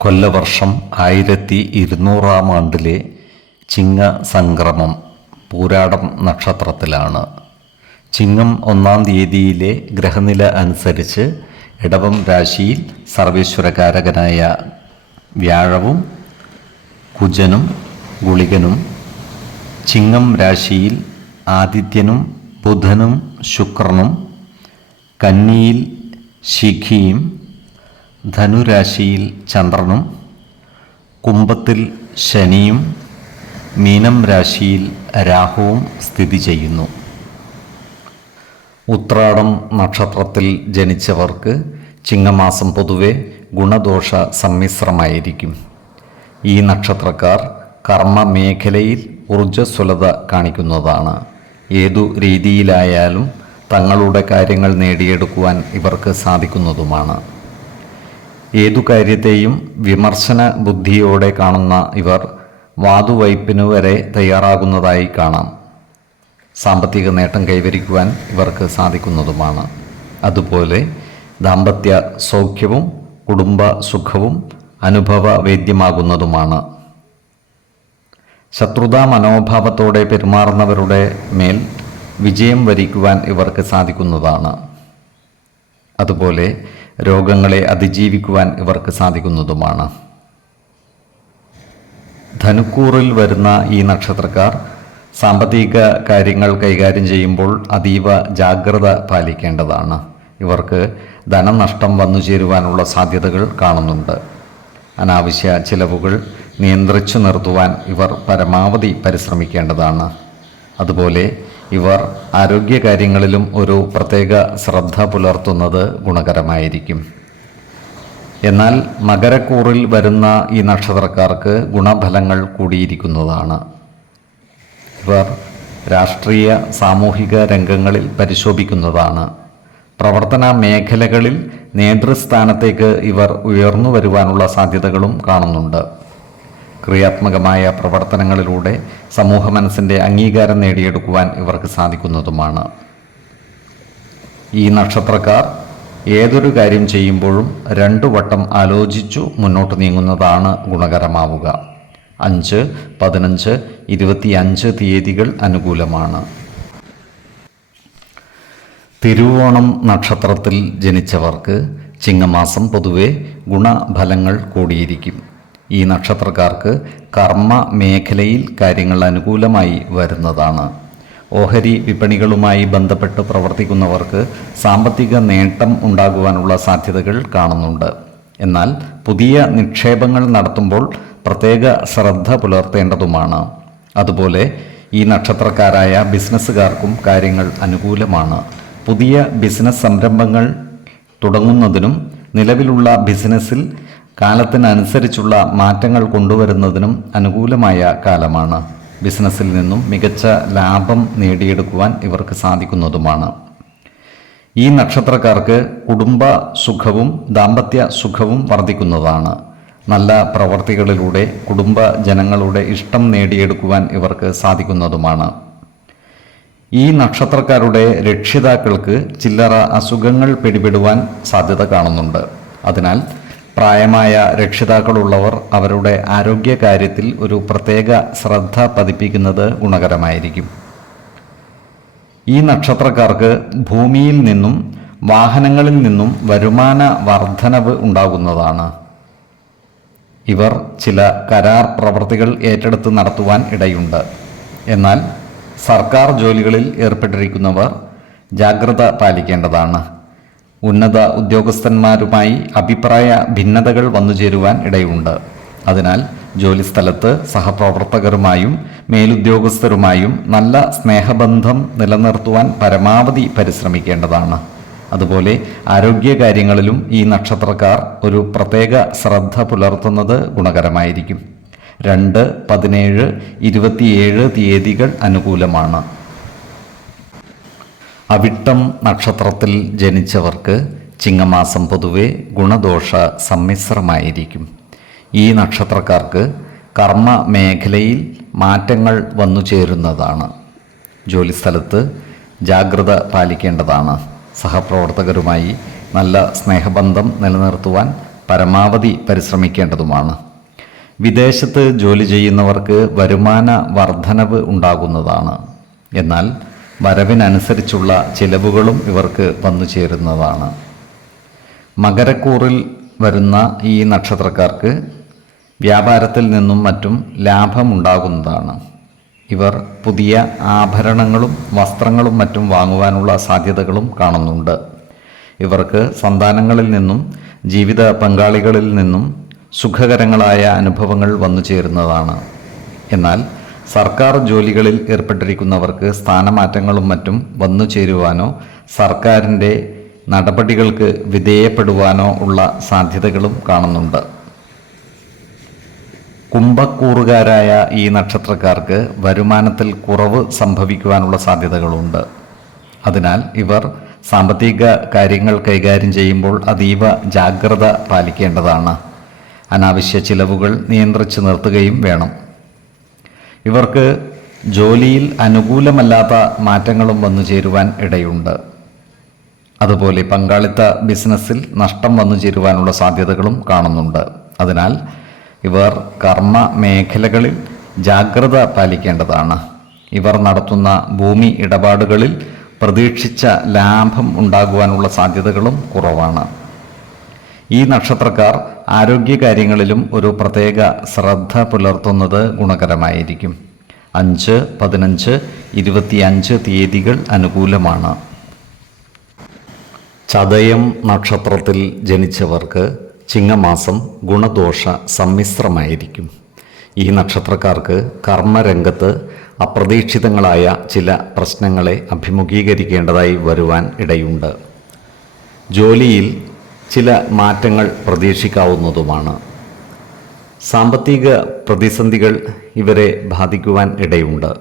കൊല്ലവർഷം ആയിരത്തി ഇരുന്നൂറാം ആണ്ടിലെ ചിങ്ങ സംക്രമം പൂരാടം നക്ഷത്രത്തിലാണ്. ചിങ്ങം ഒന്നാം തീയതിയിലെ ഗ്രഹനില അനുസരിച്ച് ഇടവം രാശിയിൽ സർവേശ്വരകാരകനായ വ്യാഴവും കുജനും ഗുളികനും ചിങ്ങം രാശിയിൽ ആദിത്യനും ബുധനും ശുക്രനും കന്നിയിൽ ശിഖിയും ധനുരാശിയിൽ ചന്ദ്രനും കുംഭത്തിൽ ശനിയും മീനം രാശിയിൽ രാഹുവും സ്ഥിതി ചെയ്യുന്നു. ഉത്രാടം നക്ഷത്രത്തിൽ ജനിച്ചവർക്ക് ചിങ്ങമാസം പൊതുവെ ഗുണദോഷ സമ്മിശ്രമായിരിക്കും. ഈ നക്ഷത്രക്കാർ കർമ്മ മേഖലയിൽ ഊർജസ്വലത കാണിക്കുന്നതാണ്. ഏതു രീതിയിലായാലും തങ്ങളുടെ കാര്യങ്ങൾ നേടിയെടുക്കുവാൻ ഇവർക്ക് സാധിക്കുന്നതുമാണ്. ഏതു കാര്യത്തെയും വിമർശന ബുദ്ധിയോടെ കാണുന്ന ഇവർ വാതുവയ്പ്പിനു വരെ തയ്യാറാകുന്നതായി കാണാം. സാമ്പത്തിക നേട്ടം കൈവരിക്കുവാൻ ഇവർക്ക് സാധിക്കുന്നതുമാണ്. അതുപോലെ ദാമ്പത്യ സൗഖ്യവും കുടുംബ സുഖവും അനുഭവ വേദ്യമാകുന്നതുമാണ്. ശത്രുതാ മനോഭാവത്തോടെ പെരുമാറുന്നവരുടെ മേൽ വിജയം വരിക്കുവാൻ ഇവർക്ക് സാധിക്കുന്നതാണ്. അതുപോലെ രോഗങ്ങളെ അതിജീവിക്കുവാൻ ഇവർക്ക് സാധിക്കുന്നതുമാണ്. ധനുക്കൂറിൽ വരുന്ന ഈ നക്ഷത്രക്കാർ സാമ്പത്തിക കാര്യങ്ങൾ കൈകാര്യം ചെയ്യുമ്പോൾ അതീവ ജാഗ്രത പാലിക്കേണ്ടതാണ്. ഇവർക്ക് ധനനഷ്ടം വന്നു ചേരുവാനുള്ള സാധ്യതകൾ കാണുന്നുണ്ട്. അനാവശ്യ ചിലവുകൾ നിയന്ത്രിച്ചു നിർത്തുവാൻ ഇവർ പരമാവധി പരിശ്രമിക്കേണ്ടതാണ്. അതുപോലെ ഇവർ ആരോഗ്യകാര്യങ്ങളിലും ഒരു പ്രത്യേക ശ്രദ്ധ പുലർത്തുന്നത് ഗുണകരമായിരിക്കും. എന്നാൽ മകരക്കൂറിൽ വരുന്ന ഈ നക്ഷത്രക്കാർക്ക് ഗുണഫലങ്ങൾ കൂടിയിരിക്കുന്നതാണ്. ഇവർ രാഷ്ട്രീയ സാമൂഹിക രംഗങ്ങളിൽ പരിശോഭിക്കുന്നതാണ്. പ്രവർത്തന മേഖലകളിൽ നേതൃസ്ഥാനത്തേക്ക് ഇവർ ഉയർന്നു വരുവാനുള്ള സാധ്യതകളും കാണുന്നുണ്ട്. ക്രിയാത്മകമായ പ്രവർത്തനങ്ങളിലൂടെ സമൂഹ മനസ്സിന്റെ അംഗീകാരം നേടിയെടുക്കുവാൻ ഇവർക്ക് സാധിക്കുന്നതുമാണ്. ഈ നക്ഷത്രക്കാർ ഏതൊരു കാര്യം ചെയ്യുമ്പോഴും രണ്ടു വട്ടം ആലോചിച്ചു മുന്നോട്ട് നീങ്ങുന്നതാണ് ഗുണകരമാവുക. അഞ്ച് പതിനഞ്ച് ഇരുപത്തിയഞ്ച് തീയതികൾ അനുകൂലമാണ്. തിരുവോണം നക്ഷത്രത്തിൽ ജനിച്ചവർക്ക് ചിങ്ങമാസം പൊതുവെ ഗുണഫലങ്ങൾ കൂടിയിരിക്കും. ഈ നക്ഷത്രക്കാർക്ക് കർമ്മ മേഖലയിൽ കാര്യങ്ങൾ അനുകൂലമായി വരുന്നതാണ്. ഓഹരി വിപണികളുമായി ബന്ധപ്പെട്ട് പ്രവർത്തിക്കുന്നവർക്ക് സാമ്പത്തിക നേട്ടം ഉണ്ടാകുവാനുള്ള സാധ്യതകൾ കാണുന്നുണ്ട്. എന്നാൽ പുതിയ നിക്ഷേപങ്ങൾ നടത്തുമ്പോൾ പ്രത്യേക ശ്രദ്ധ പുലർത്തേണ്ടതുമാണ്. അതുപോലെ ഈ നക്ഷത്രക്കാരായ ബിസിനസ്സുകാർക്കും കാര്യങ്ങൾ അനുകൂലമാണ്. പുതിയ ബിസിനസ് സംരംഭങ്ങൾ തുടങ്ങുന്നതിനും നിലവിലുള്ള ബിസിനസ്സിൽ കാലത്തിനനുസരിച്ചുള്ള മാറ്റങ്ങൾ കൊണ്ടുവരുന്നതിനും അനുകൂലമായ കാലമാണ്. ബിസിനസ്സിൽ നിന്നും മികച്ച ലാഭം നേടിയെടുക്കുവാൻ ഇവർക്ക് സാധിക്കുന്നതുമാണ്. ഈ നക്ഷത്രക്കാർക്ക് കുടുംബ സുഖവും ദാമ്പത്യ സുഖവും വർദ്ധിക്കുന്നതാണ്. നല്ല പ്രവർത്തികളിലൂടെ കുടുംബ ജനങ്ങളുടെ ഇഷ്ടം നേടിയെടുക്കുവാൻ ഇവർക്ക് സാധിക്കുന്നതുമാണ്. ഈ നക്ഷത്രക്കാരുടെ രക്ഷിതാക്കൾക്ക് ചില്ലറ അസുഖങ്ങൾ പിടിപെടുവാൻ സാധ്യത കാണുന്നുണ്ട്. അതിനാൽ പ്രായമായ രക്ഷിതാക്കളുള്ളവർ അവരുടെ ആരോഗ്യകാര്യത്തിൽ ഒരു പ്രത്യേക ശ്രദ്ധ പതിപ്പിക്കുന്നത് ഗുണകരമായിരിക്കും. ഈ നക്ഷത്രക്കാർക്ക് ഭൂമിയിൽ നിന്നും വാഹനങ്ങളിൽ നിന്നും വരുമാന വർധനവ് ഉണ്ടാകുന്നതാണ്. ഇവർ ചില കരാർ പ്രവൃത്തികൾ ഏറ്റെടുത്ത് നടത്തുവാൻ ഇടയുണ്ട്. എന്നാൽ സർക്കാർ ജോലികളിൽ ഏർപ്പെട്ടിരിക്കുന്നവർ ജാഗ്രത പാലിക്കേണ്ടതാണ്. ഉന്നത ഉദ്യോഗസ്ഥന്മാരുമായി അഭിപ്രായ ഭിന്നതകൾ വന്നുചേരുവാൻ ഇടയുണ്ട്. അതിനാൽ ജോലിസ്ഥലത്ത് സഹപ്രവർത്തകരുമായും മേലുദ്യോഗസ്ഥരുമായും നല്ല സ്നേഹബന്ധം നിലനിർത്തുവാൻ പരമാവധി പരിശ്രമിക്കേണ്ടതാണ്. അതുപോലെ ആരോഗ്യകാര്യങ്ങളിലും ഈ നക്ഷത്രക്കാർ ഒരു പ്രത്യേക ശ്രദ്ധ പുലർത്തുന്നത് ഗുണകരമായിരിക്കും. രണ്ട് പതിനേഴ് ഇരുപത്തിയേഴ് തീയതികൾ അനുകൂലമാണ്. അവിട്ടം നക്ഷത്രത്തിൽ ജനിച്ചവർക്ക് ചിങ്ങമാസം പൊതുവെ ഗുണദോഷ സമ്മിശ്രമായിരിക്കും. ഈ നക്ഷത്രക്കാർക്ക് കർമ്മ മേഖലയിൽ മാറ്റങ്ങൾ വന്നു ചേരുന്നതാണ്. ജോലിസ്ഥലത്ത് ജാഗ്രത പാലിക്കേണ്ടതാണ്. സഹപ്രവർത്തകരുമായി നല്ല സ്നേഹബന്ധം നിലനിർത്തുവാൻ പരമാവധി പരിശ്രമിക്കേണ്ടതുമാണ്. വിദേശത്ത് ജോലി ചെയ്യുന്നവർക്ക് വരുമാന വർധനവ് ഉണ്ടാകുന്നതാണ്. എന്നാൽ വരവിനനുസരിച്ചുള്ള ചിലവുകളും ഇവർക്ക് വന്നു ചേരുന്നതാണ്. മകരക്കൂറിൽ വരുന്ന ഈ നക്ഷത്രക്കാർക്ക് വ്യാപാരത്തിൽ നിന്നും മറ്റും ലാഭമുണ്ടാകുന്നതാണ്. ഇവർ പുതിയ ആഭരണങ്ങളും വസ്ത്രങ്ങളും മറ്റും വാങ്ങുവാനുള്ള സാധ്യതകളും കാണുന്നുണ്ട്. ഇവർക്ക് സന്താനങ്ങളിൽ നിന്നും ജീവിത പങ്കാളികളിൽ നിന്നും സുഖകരങ്ങളായ അനുഭവങ്ങൾ വന്നു ചേരുന്നതാണ്. എന്നാൽ സർക്കാർ ജോലികളിൽ ഏർപ്പെട്ടിരിക്കുന്നവർക്ക് സ്ഥാനമാറ്റങ്ങളും മറ്റും വന്നു ചേരുവാനോ സർക്കാരിന്റെ നടപടികൾക്ക് വിധേയപ്പെടുവാനോ ഉള്ള സാധ്യതകളും കാണുന്നുണ്ട്. കുംഭക്കൂറുകാരായ ഈ നക്ഷത്രക്കാർക്ക് വരുമാനത്തിൽ കുറവ് സംഭവിക്കുവാനുള്ള സാധ്യതകളുണ്ട്. അതിനാൽ ഇവർ സാമ്പത്തിക കാര്യങ്ങൾ കൈകാര്യം ചെയ്യുമ്പോൾ അതീവ ജാഗ്രത പാലിക്കേണ്ടതാണ്. അനാവശ്യ ചിലവുകൾ നിയന്ത്രിച്ചു നിർത്തുകയും വേണം. ഇവർക്ക് ജോലിയിൽ അനുകൂലമല്ലാത്ത മാറ്റങ്ങളും വന്നു ചേരുവാൻ ഇടയുണ്ട്. അതുപോലെ പങ്കാളിത്ത ബിസിനസ്സിൽ നഷ്ടം വന്നു ചേരുവാനുള്ള സാധ്യതകളും കാണുന്നുണ്ട്. അതിനാൽ ഇവർ കർമ്മ മേഖലകളിൽ ജാഗ്രത പാലിക്കേണ്ടതാണ്. ഇവർ നടത്തുന്ന ഭൂമി ഇടപാടുകളിൽ പ്രതീക്ഷിച്ച ലാഭം ഉണ്ടാകുവാനുള്ള സാധ്യതകളും കുറവാണ്. ഈ നക്ഷത്രക്കാർ ആരോഗ്യകാര്യങ്ങളിലും ഒരു പ്രത്യേക ശ്രദ്ധ പുലർത്തുന്നത് ഗുണകരമായിരിക്കും. അഞ്ച് പതിനഞ്ച് ഇരുപത്തിയഞ്ച് തീയതികൾ അനുകൂലമാണ്. ചതയം നക്ഷത്രത്തിൽ ജനിച്ചവർക്ക് ചിങ്ങമാസം ഗുണദോഷ സമ്മിശ്രമായിരിക്കും. ഈ നക്ഷത്രക്കാർക്ക് കർമ്മരംഗത്ത് അപ്രതീക്ഷിതങ്ങളായ ചില പ്രശ്നങ്ങളെ അഭിമുഖീകരിക്കേണ്ടതായി വരുവാൻ ഇടയുണ്ട്. ജോലിയിൽ ചില മാറ്റങ്ങൾ പ്രതീക്ഷിക്കാവുന്നതുമാണ്. സാമ്പത്തിക പ്രതിസന്ധികൾ ഇവരെ ബാധിക്കുവാൻ ഇടയുണ്ട്.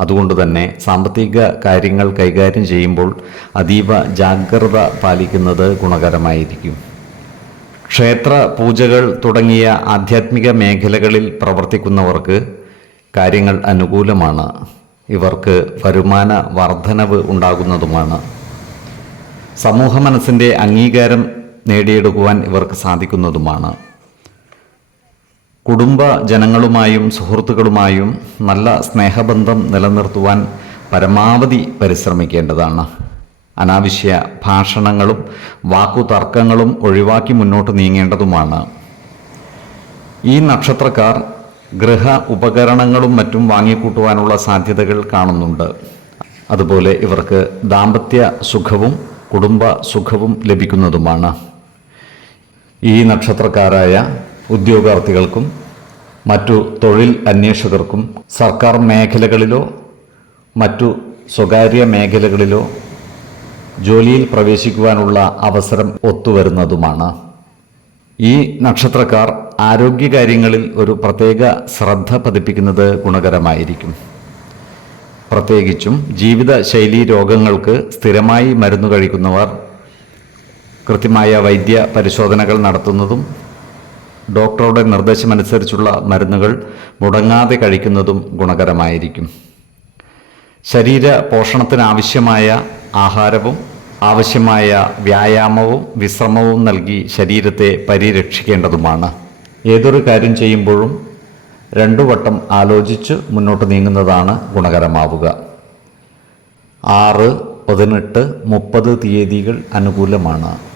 അതുകൊണ്ട് തന്നെ സാമ്പത്തിക കാര്യങ്ങൾ കൈകാര്യം ചെയ്യുമ്പോൾ അതീവ ജാഗ്രത പാലിക്കുന്നത് ഗുണകരമായിരിക്കും. ക്ഷേത്ര പൂജകൾ തുടങ്ങിയ ആധ്യാത്മിക മേഖലകളിൽ പ്രവർത്തിക്കുന്നവർക്ക് കാര്യങ്ങൾ അനുകൂലമാണ്. ഇവർക്ക് വരുമാന വർധനവ് ഉണ്ടാകുന്നതുമാണ്. സമൂഹ മനസ്സിന്റെ അംഗീകാരം നേടിയെടുക്കുവാൻ ഇവർക്ക് സാധിക്കുന്നതുമാണ്. കുടുംബ ജനങ്ങളുമായും സുഹൃത്തുക്കളുമായും നല്ല സ്നേഹബന്ധം നിലനിർത്തുവാൻ പരമാവധി പരിശ്രമിക്കേണ്ടതാണ്. അനാവശ്യ ഭാഷണങ്ങളും വാക്കുതർക്കങ്ങളും ഒഴിവാക്കി മുന്നോട്ട് നീങ്ങേണ്ടതുമാണ്. ഈ നക്ഷത്രക്കാർ ഗൃഹ ഉപകരണങ്ങളും മറ്റും വാങ്ങിക്കൂട്ടുവാനുള്ള സാധ്യതകൾ കാണുന്നുണ്ട്. അതുപോലെ ഇവർക്ക് ദാമ്പത്യ സുഖവും കുടുംബ സുഖവും ലഭിക്കുന്നതുമാണ്. ഈ നക്ഷത്രക്കാരായ ഉദ്യോഗാർത്ഥികൾക്കും മറ്റു തൊഴിൽ അന്വേഷകർക്കും സർക്കാർ മേഖലകളിലോ മറ്റു സ്വകാര്യ മേഖലകളിലോ ജോലിയിൽ പ്രവേശിക്കുവാനുള്ള അവസരം ഒത്തുവരുന്നതുമാണ്. ഈ നക്ഷത്രക്കാർ ആരോഗ്യകാര്യങ്ങളിൽ ഒരു പ്രത്യേക ശ്രദ്ധ പതിപ്പിക്കുന്നത് ഗുണകരമായിരിക്കും. പ്രത്യേകിച്ചും ജീവിതശൈലി രോഗങ്ങൾക്ക് സ്ഥിരമായി മരുന്ന് കഴിക്കുന്നവർ കൃത്യമായ വൈദ്യ പരിശോധനകൾ നടത്തുന്നതും ഡോക്ടറുടെ നിർദ്ദേശമനുസരിച്ചുള്ള മരുന്നുകൾ മുടങ്ങാതെ കഴിക്കുന്നതും ഗുണകരമായിരിക്കും. ശരീര പോഷണത്തിനാവശ്യമായ ആഹാരവും ആവശ്യമായ വ്യായാമവും വിശ്രമവും നൽകി ശരീരത്തെ പരിരക്ഷിക്കേണ്ടതുമാണ്. ഏതൊരു കാര്യം ചെയ്യുമ്പോഴും രണ്ടു വട്ടം ആലോചിച്ച് മുന്നോട്ട് നീങ്ങുന്നതാണ് ഗുണകരമാവുക. ആറ് പതിനെട്ട് മുപ്പത് തീയതികൾ അനുകൂലമാണ്.